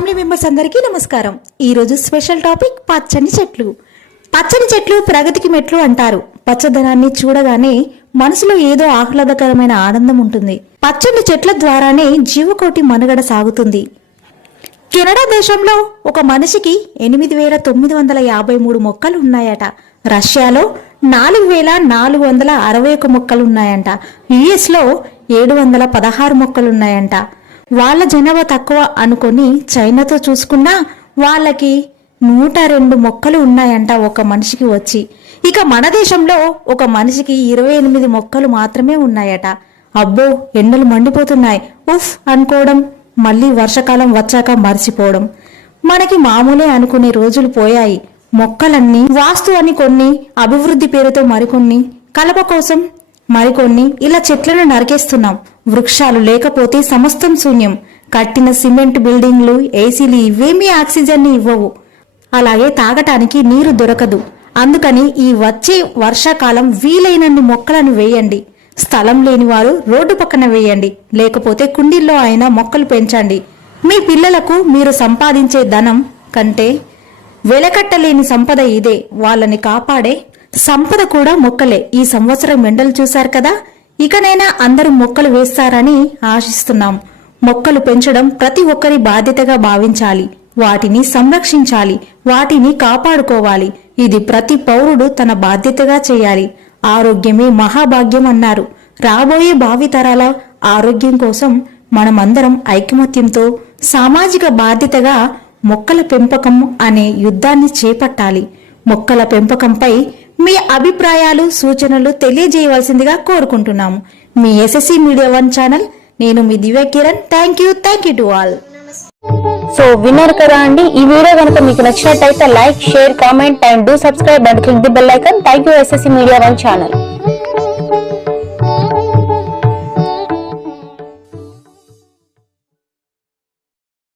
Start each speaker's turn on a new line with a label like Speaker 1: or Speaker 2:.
Speaker 1: Family members అందరికీ నమస్కారం. ఈరోజు స్పెషల్ టాపిక్ పచ్చని చెట్లు. పచ్చని చెట్లు ప్రగతికి మెట్లు అంటారు. పచ్చదనాన్ని చూడగానే మనసులో ఏదో ఆహ్లాదకరమైన ఆనందం ఉంటుంది. పచ్చని చెట్ల ద్వారానే జీవకోటి మనుగడ సాగుతుంది. కెనడా దేశంలో ఒక మనిషికి ఎనిమిది వేల తొమ్మిది వందల యాభై మూడు మొక్కలు ఉన్నాయట. రష్యాలో నాలుగు వేల నాలుగు వందల అరవై ఒక మొక్కలు ఉన్నాయంట. యుఎస్లో ఏడు వందల పదహారు మొక్కలు ఉన్నాయంట. వాళ్ళ జనాభా తక్కువ అనుకొని చైనాతో చూసుకున్నా వాళ్ళకి నూట రెండు మొక్కలు ఉన్నాయంట ఒక మనిషికి వచ్చి. ఇక మన దేశంలో ఒక మనిషికి ఇరవై ఎనిమిది మొక్కలు మాత్రమే ఉన్నాయట. అబ్బో ఎండలు మండిపోతున్నాయి. ఉఫ్ అనుకోవడం. మళ్ళీ వర్షాకాలం వచ్చాక మర్చిపోవడం. మనకి మామూలే అనుకునే రోజులు పోయాయి. మొక్కలన్నీ వాస్తు అని కొన్ని అభివృద్ధి పేరుతో మరికొన్ని. కలప కోసం మరికొన్ని ఇలా చెట్లను నరికేస్తున్నాం. వృక్షాలు లేకపోతే సమస్తం శూన్యం. కట్టిన సిమెంట్ బిల్డింగ్లు ఏసీలు ఇవేమీ ఆక్సిజన్ని ఇవ్వవు. అలాగే తాగటానికి నీరు దొరకదు. అందుకని ఈ వచ్చే వర్షాకాలం వీలైనన్ని మొక్కలను వేయండి. స్థలం లేని వారు రోడ్డు పక్కన వేయండి. లేకపోతే కుండీల్లో అయినా మొక్కలు పెంచండి. మీ పిల్లలకు మీరు సంపాదించే ధనం కంటే వెలకట్టలేని సంపద ఇదే. వాళ్ళని కాపాడే సంపద కూడా మొక్కలే. ఈ సంవత్సరం ఎండలు చూశారు కదా? ఇకనైనా అందరూ మొక్కలు వేస్తారని ఆశిస్తున్నాం. మొక్కలు పెంచడం ప్రతి ఒక్కరి బాధ్యతగా భావించాలి. వాటిని సంరక్షించాలి. వాటిని కాపాడుకోవాలి. ఇది ప్రతి పౌరుడు తన బాధ్యతగా చేయాలి. ఆరోగ్యమే మహాభాగ్యం అన్నారు. రాబోయే భావితరాల ఆరోగ్యం కోసం మనమందరం ఐకమత్యంతో సామాజిక బాధ్యతగా మొక్కల పెంపకం అనే యుద్ధాన్ని చేపట్టాలి. మొక్కల పెంపకంపై మీ అభిప్రాయాలు సూచనలు తెలియజేయవలసిందిగా కోరుకుంటున్నాము. మీ ఎస్ఎస్సి మీడియా వన్ ఛానల్ నేను మీ Divya Kiran. Thank you thank you to all
Speaker 2: so విన్నారు కదా అండి ఈ వీడియో కనుక మీకు నచ్చినట్టయితే like share comment and do subscribe and click the bell icon. Thank you SSC media one channel